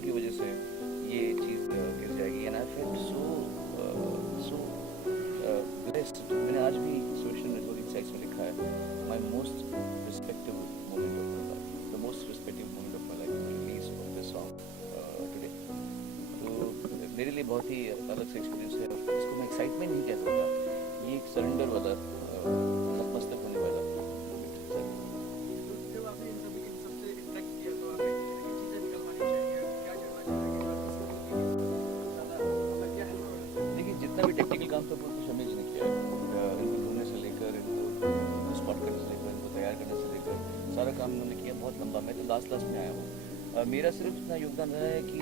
इंसानों की वजह से ये चीज़ गिर जाएगी। And I felt so blessed. मैंने आज भी सोशल नेटवर्किंग साइट्स में लिखा है, my most respectable moment of my life, the most respectable moment of my life release of this song today. तो मेरे लिए बहुत ही अलग सा एक्सपीरियंस है, और इसको मैं एक्साइटमेंट नहीं कह सकता, ये एक सरेंडर वाला नतमस्तक होने वाला। देखिए, जितना भी टेक्निकल काम था वो तो शमील ने किया है। इनको ढूंढने से लेकर, इनको स्पॉट करने से लेकर, इनको तैयार करने से लेकर सारा काम इन्होंने किया, बहुत लंबा। मैं तो लास्ट में आया हूँ। मेरा सिर्फ इतना योगदान रहा है कि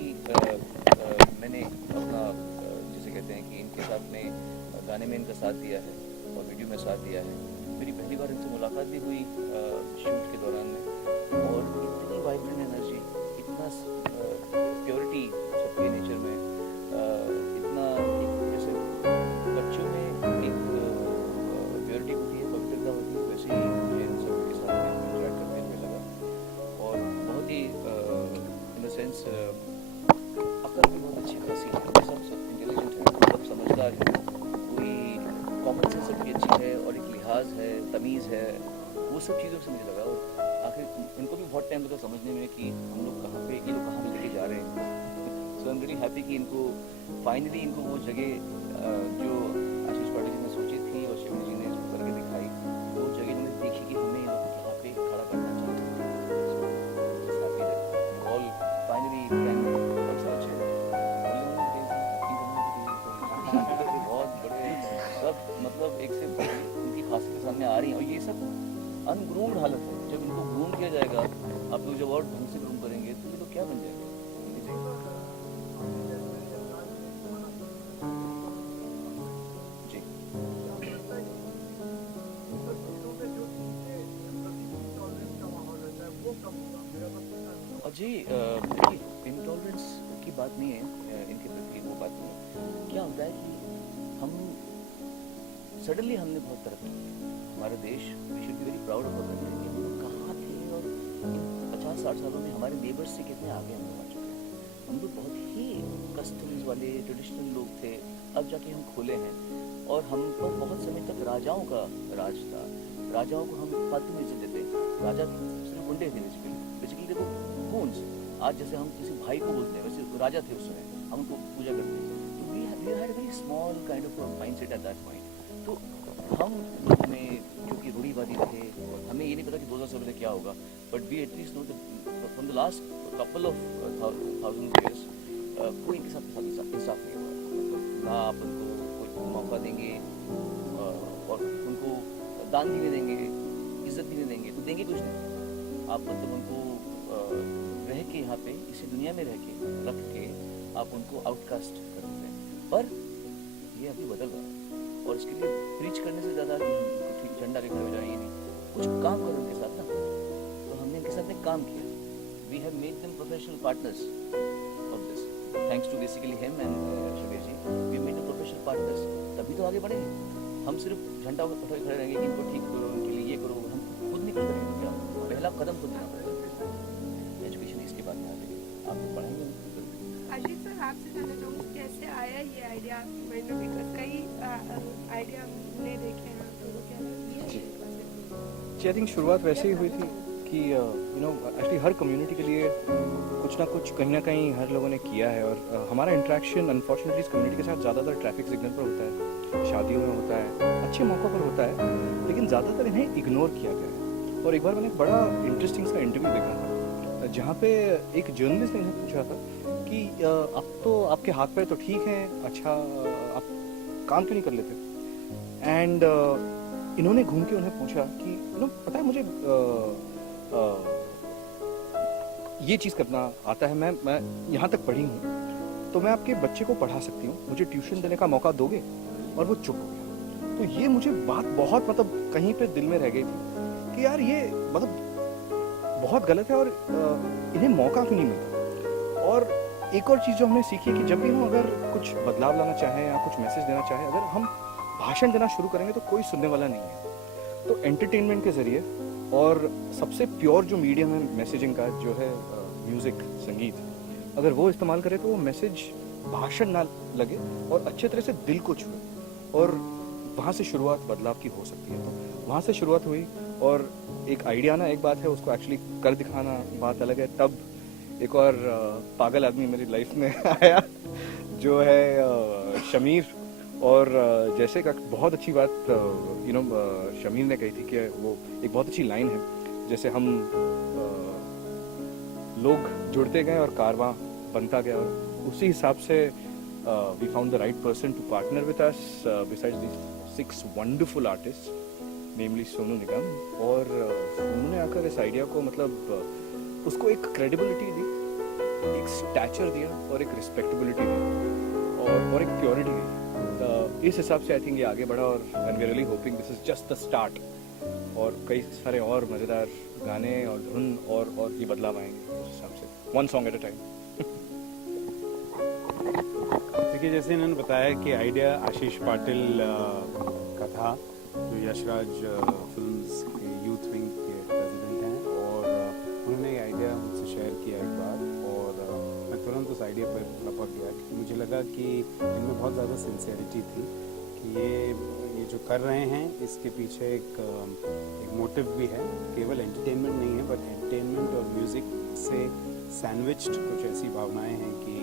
मैंने अपना जिसे कहते हैं कि इनके साथ में गाने में इनका साथ दिया है और वीडियो में साथ दिया है। मेरी पहली बार इनसे मुलाकात भी हुई शूट के दौरान में, और इतनी वाइब्रेंट एनर्जी, इतना प्योरिटी सबके नेचर में, इतना एक जैसे बच्चों में एक प्योरिटी होती है, पवित्रता होती है, वैसे ही मुझे इन सबके साथ में इंटरेक्ट करते हुए लगा। और बहुत ही इन द सेंस अकल भी बहुत अच्छी खासी है, सब इंटेलिजेंट है, सब समझदार है, कोई कॉमन सेंस सबकी अच्छी है, और एक लिहाज है, तमीज़ है, वो सब चीज़ों से मुझे लगा। और आखिर इनको भी बहुत टाइम लगा समझने में कि हम लोग कहाँ पे, ये लोग कहाँ पे लेके जा रहे हैं। सो आई एम रियली हैप्पी कि इनको फाइनली इनको वो जगह जो आशीष पाटिल जी ने सोची थी और शिवनी जी ने करके दिखाई, वो जगह इन्होंने देखी कि हमें इन लोगों को यहाँ पे खड़ा करना चाहते हैं। So happy that all finally can बहुत बड़े सब, मतलब एक से उनकी खासियत सामने आ रही है, और ये सब अनग्रूम्ड हालत है। जब इनको ग्रूम किया जाएगा, आप लोग जब और ढंग से ग्रूम करेंगे तो ये लोग क्या बन जाएंगे। जी जी, देखिए, इंटॉलरेंस की बात नहीं है, इनके प्रति वो बात नहीं है। क्या होता है कि हम सडनली हमने बहुत तरक्की की, हमारा देश, we should be very proud of our country, कि हम लोग कहाँ थे, और इन 50-60 सालों में हमारे नेबर्स से कितने आगे हम लोग आ चुके हैं। हम लोग बहुत ही कस्टम्स वाले ट्रेडिशनल लोग थे, अब जाके हम खुले हैं। और हम तो बहुत समय तक राजाओं का राज था, राजाओं को हम फालतू में इज्जत देते, राजा सिर्फ गुंडे थे बेसिकली देखो गूंज। आज जैसे हम किसी भाई को बोलते हैं, वैसे राजा थे उस समय, हम उनको पूजा करते हैं। तो we had very small kind of mindset at that point. तो हम लोग में क्योंकि रूढ़ीवादी थे, हमें ये नहीं पता कि 2000 साल में क्या होगा, but we at least know from the last couple of thousand years कोई इनके साथ इंसाफ नहीं हुआ। मतलब ना आप उनको कोई मौका देंगे, और उनको दान भी नहीं देंगे, इज्जत भी नहीं देंगे, तो देंगे कुछ नहीं। आप मतलब उनको रह के यहाँ पे इसी दुनिया में रह के रख के आप उनको आउटकास्ट कर देते हैं। पर ये अभी बदल रहा है, और इसके लिए प्रीच करने से ज़्यादा कि ठीक झंडा लेकर हो जाए, ये नहीं, कुछ काम करो उनके साथ ना। तो हमने इनके साथ में काम किया, we have made them professional partners of this, thanks to basically him and Shabir ji, we made them professional partners. तभी तो आगे बढ़ेंगे। हम सिर्फ झंडा उठाए खड़े रहेंगे कि इनको ठीक करो, उनके लिए ये करो, हम खुद नहीं कुछ करेंगे। क्या पहला कदम खुद लेना पड़ेगा। एजुकेशन इसके बाद में आ जाएगी, आपको पढ़ाएंगे। आशीष सर, आपसे जानना चाहूँगी कैसे आया ये आइडिया, मैंने बिकॉज कई आइडिया हमने देखे हैं, तो वो क्या जी, आई थिंक शुरुआत वैसे ही हुई थी कि एक्चुअली हर कम्युनिटी के लिए कुछ ना कुछ कहीं ना कहीं हर लोगों ने किया है। और हमारा इंटरेक्शन अनफॉर्चुनेटली इस कम्युनिटी के साथ ज़्यादातर ट्रैफिक सिग्नल पर होता है, शादियों में होता है, अच्छे मौक़ों पर होता है, लेकिन ज़्यादातर इन्हें इग्नोर किया गया है। और एक बार मैंने एक बड़ा इंटरेस्टिंग सा इंटरव्यू देखा था, जहाँ पे एक जर्नलिस्ट ने पूछा था कि अब तो आपके हाथ पैर तो ठीक हैं, अच्छा आप काम क्यों नहीं कर लेते। एंड इन्होंने घूम के उन्हें पूछा कि पता है मुझे ये चीज़ करना आता है, मैं यहाँ तक पढ़ी हूँ, तो मैं आपके बच्चे को पढ़ा सकती हूँ, मुझे ट्यूशन देने का मौका दोगे। और वो चुप हो गया। तो ये मुझे बात बहुत मतलब कहीं पे दिल में रह गई थी कि यार ये मतलब बहुत गलत है, और इन्हें मौका क्यों नहीं मिलता। और एक और चीज़ जो हमने सीखी कि जब भी हम अगर कुछ बदलाव लाना चाहें या कुछ मैसेज देना चाहें, अगर हम भाषण देना शुरू करेंगे तो कोई सुनने वाला नहीं है। तो एंटरटेनमेंट के ज़रिए और सबसे प्योर जो मीडियम है मैसेजिंग का जो है म्यूज़िक, संगीत, अगर वो इस्तेमाल करे तो वो मैसेज भाषण ना लगे और अच्छे तरह से दिल को छुए, और वहाँ से शुरुआत बदलाव की हो सकती है। तो वहाँ से शुरुआत हुई, और एक आइडिया ना एक बात है, उसको एक्चुअली कर दिखाना बात अलग है। तब एक और पागल आदमी मेरी लाइफ में आया जो है शमीर। और जैसे का बहुत अच्छी बात शमीर ने कही थी कि वो एक बहुत अच्छी लाइन है, जैसे हम लोग जुड़ते गए और कारवां बनता गया, और उसी हिसाब से we found the right person to partner with us besides these 6 wonderful artist, namely Sonu Nigam. और सोनू ने आकर इस आइडिया को मतलब उसको एक क्रेडिबिलिटी दी, एक स्टैचर दिया और एक रिस्पेक्टेबिलिटी दी और एक प्योरिटी दी। इस हिसाब से आई थिंक ये आगे बढ़ा, और and we really hoping this is just the start, और कई सारे और मज़ेदार गाने और धुन और ये बदलाव आएंगे उस हिसाब से, one song at a time. देखिए, जैसे इन्होंने बताया कि आइडिया आशीष पाटिल का था, जो यशराज फिल्म्स के यूथ विंग के प्रेसिडेंट हैं, और उन्होंने ये आइडिया मुझसे शेयर किया एक बार, और मैं तुरंत उस आइडिया पर लपक गया, क्योंकि मुझे लगा कि इनमें बहुत ज़्यादा सिंसियरिटी थी कि ये जो कर रहे हैं इसके पीछे एक मोटिव भी है, केवल एंटरटेनमेंट नहीं है, बट एंटरटेनमेंट और म्यूज़िक से सैंडविच्ड कुछ ऐसी भावनाएं हैं कि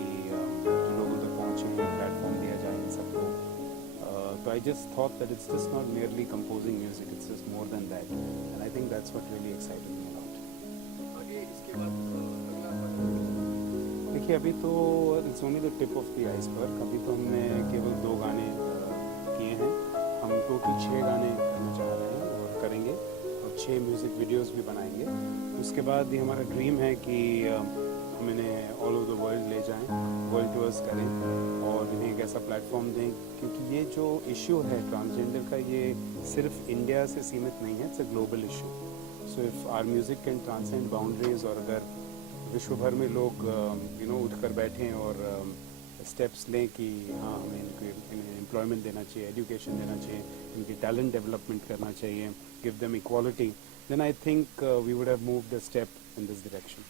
जो लोगों तक पहुँचे, प्लेटफॉर्म दिया जाए इन सबको। तो I just thought that it's just not merely composing music, it's just more than that, and I think that's what really excited me about. आगे इसके बाद देखिए, अभी तो it's only the tip of the iceberg. अभी तो हमने केवल 2 गाने किए हैं, हम टोटल 6 गाने करना चाह रहे हैं और करेंगे, और 6 म्यूज़िक वीडियोस भी बनाएंगे। उसके बाद ये हमारा ड्रीम है कि हम इन्हें ऑल ओवर द वर्ल्ड ले जाएं, वर्ल्ड टूर्स करें और इन्हें एक ऐसा प्लेटफॉर्म दें, क्योंकि ये जो इशू है ट्रांसजेंडर का, ये सिर्फ इंडिया से सीमित नहीं है, it's a global issue. So if our music can transcend boundaries, और अगर विश्व भर में लोग उठकर बैठें और स्टेप्स लें कि हाँ, हमें इन्हें एम्प्लॉयमेंट देना चाहिए, एजुकेशन देना चाहिए, इनकी टैलेंट डेवलपमेंट करना चाहिए, give them equality, then I think we would have moved a step in this direction.